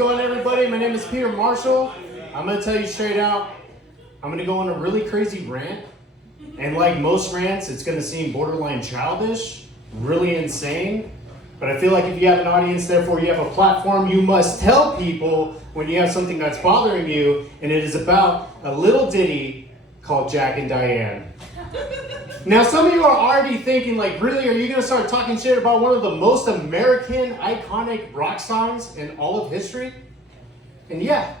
going, everybody? My name is Peter Marshall. I'm going to tell you straight out, I'm going to go on a really crazy rant. And like most rants, it's going to seem borderline childish, really insane. But I feel like if you have an audience, therefore you have a platform, you must tell people when you have something that's bothering you. And it is about a little ditty called Jack and Diane. Now, some of you are already thinking, like, really, are you going to start talking shit about one of the most American, iconic rock songs in all of history? And yeah.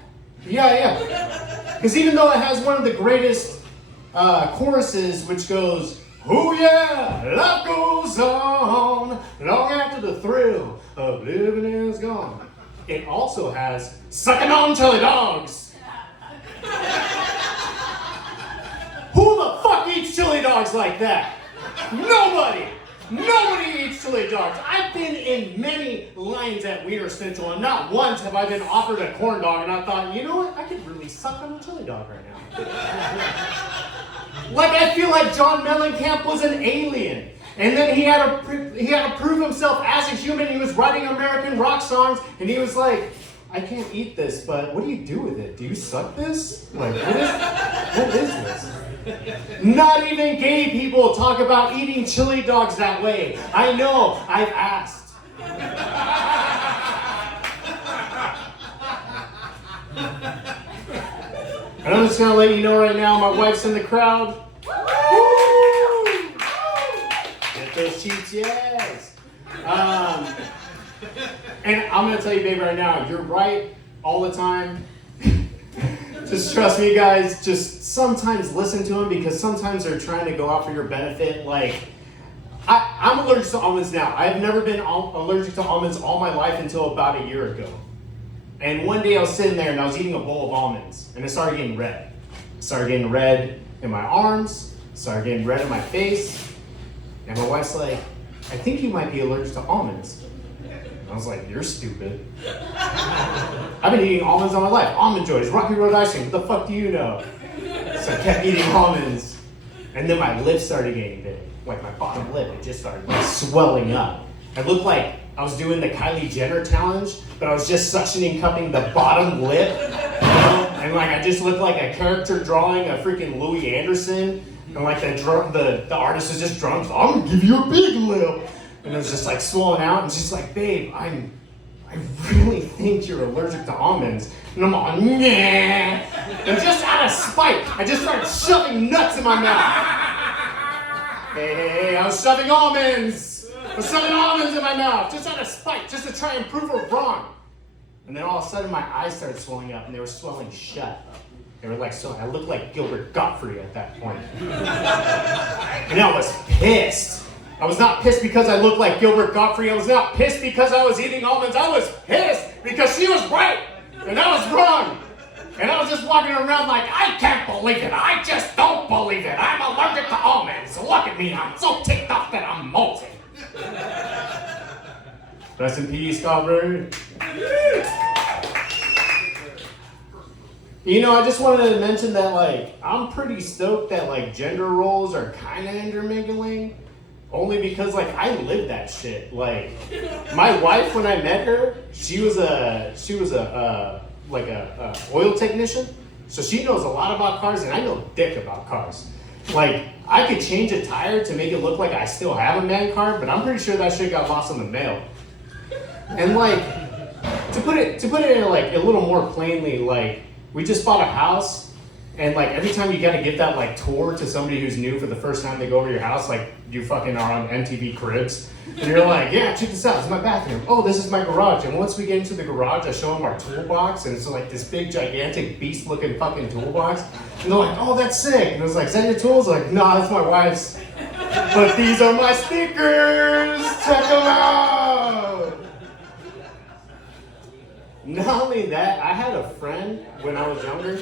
Because even though it has one of the greatest choruses, which goes, "Oh yeah, life goes on, long after the thrill of living is gone," it also has "Sucking on Chili Dogs." Who the fuck eats chili dogs like that? Nobody! Nobody eats chili dogs. I've been in many lines at Wiener Schnitzel, and not once have I been offered a corn dog, and I thought, you know what? I could really suck on a chili dog right now. Like, I feel like John Mellencamp was an alien. And then he had to prove himself as a human. He was writing American rock songs, and he was like, I can't eat this, but what do you do with it? Do you suck this? Like, what is this? Not even gay people talk about eating chili dogs that way. I know, I've asked. And I'm just gonna let you know right now, my wife's in the crowd. Woo! Get those cheeks, yes. And I'm gonna tell you, babe, right now, you're right all the time. Just trust me, guys. Just sometimes listen to them, because sometimes they're trying to go out for your benefit. Like, I'm allergic to almonds now. I've never been allergic to almonds all my life until about a year ago. And one day I was sitting there and I was eating a bowl of almonds, and it started getting red. It started getting red in my arms, started getting red in my face, and my wife's like, I think you might be allergic to almonds. I was like, you're stupid. I've been eating almonds all my life. Almond Joys, Rocky Road ice cream, what the fuck do you know? So I kept eating almonds. And then my lips started getting big. Like my bottom lip, it just started like swelling up. I looked like I was doing the Kylie Jenner challenge, but I was just suctioning cupping the bottom lip. You know? And like I just looked like a character drawing a freaking Louis Anderson. And like the artist is just drunk, so I'm gonna give you a big lip. And it was just like swollen out, and she's like, babe, I really think you're allergic to almonds. And I'm all, nah. And just out of spite, I just started shoving nuts in my mouth. Hey, I was shoving almonds. I was shoving almonds in my mouth, just out of spite, just to try and prove her wrong. And then all of a sudden my eyes started swelling up, and they were swelling shut. They were like, so I looked like Gilbert Gottfried at that point. And I was pissed. I was not pissed because I looked like Gilbert Gottfried. I was not pissed because I was eating almonds. I was pissed because she was right and I was wrong. And I was just walking around like, I can't believe it. I just don't believe it. I'm allergic to almonds. Look at me. I'm so ticked off that I'm molting. Rest in peace, Aubrey. You know, I just wanted to mention that, like, I'm pretty stoked that, like, gender roles are kind of intermingling. Only because, like, I live that shit. Like, my wife, when I met her, she was a oil technician. So she knows a lot about cars, and I know dick about cars. Like, I could change a tire to make it look like I still have a man card, but I'm pretty sure that shit got lost in the mail. And like, to put it in like a little more plainly, like, we just bought a house, and like every time you gotta give that like tour to somebody who's new for the first time they go over your house, like you fucking are on MTV Cribs, and you're like, yeah, check this out, this is my bathroom. Oh, this is my garage. And once we get into the garage, I show them our toolbox, and it's like this big, gigantic, beast-looking fucking toolbox. And they're like, oh, that's sick. And I was like, is that your tools? Like, nah, that's my wife's. But these are my stickers. Check them out. Not only that, I had a friend when I was younger,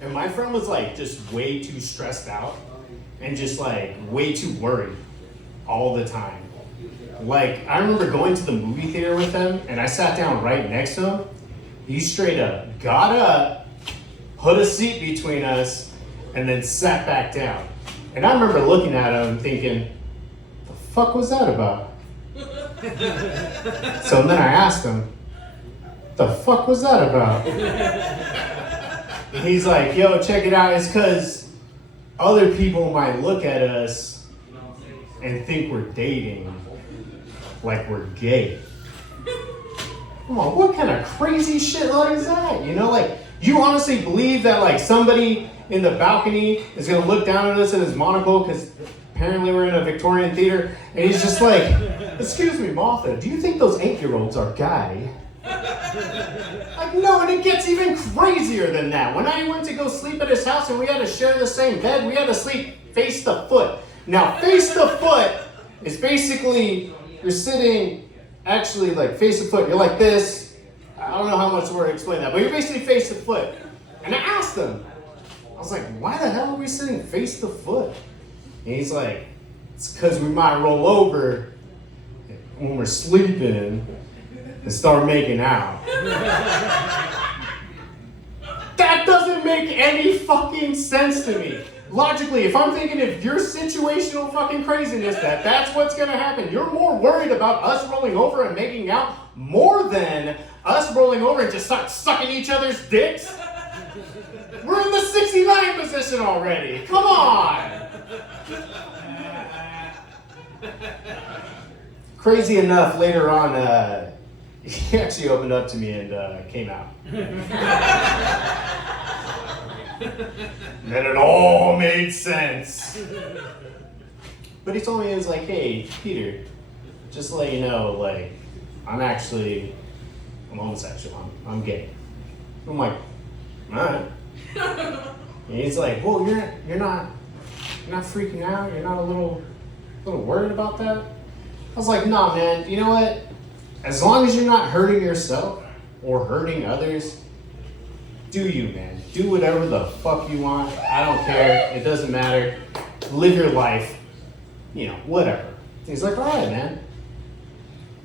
and my friend was like just way too stressed out and just like way too worried all the time. Like, I remember going to the movie theater with him, and I sat down right next to him. He straight up got up, put a seat between us, and then sat back down. And I remember looking at him and thinking, the fuck was that about? So then I asked him, The fuck was that about? And he's like, yo, check it out. It's because other people might look at us and think we're dating like we're gay. Come on, what kind of crazy shit is that? You know, like, you honestly believe that, like, somebody in the balcony is going to look down at us in his monocle, because apparently we're in a Victorian theater, and he's just like, excuse me, Martha, do you think those 8-year-olds are gay? Like, no, and it gets even crazier than that. When I went to go sleep at his house and we had to share the same bed, we had to sleep face to foot. Now, face to foot is basically, you're sitting actually like face to foot. You're like this. I don't know how much more to explain that, but you're basically face to foot. And I asked him, I was like, why the hell are we sitting face to foot? And he's like, it's because we might roll over when we're sleeping and start making out. That doesn't make any fucking sense to me. Logically, if I'm thinking of your situational fucking craziness, that's what's gonna happen. You're more worried about us rolling over and making out more than us rolling over and just start sucking each other's dicks. We're in the 69 position already. Come on. Crazy enough, later on, he actually opened up to me and came out. Then it all made sense. But he told me, he was like, hey, Peter, just to let you know, like, I'm homosexual. I'm gay. I'm like, all right. And he's like, well, you're not freaking out? You're not a little worried about that? I was like, nah, man, you know what? As long as you're not hurting yourself or hurting others, do you, man. Do whatever the fuck you want. I don't care. It doesn't matter. Live your life. You know, whatever. He's like, all right, man.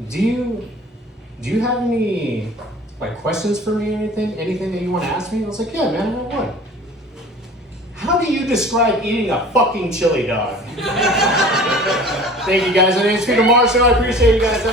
Do you have any, like, questions for me or anything? Anything that you want to ask me? I was like, yeah, man, I have one. How do you describe eating a fucking chili dog? Thank you, guys. My name's Peter Marshall. I appreciate you guys.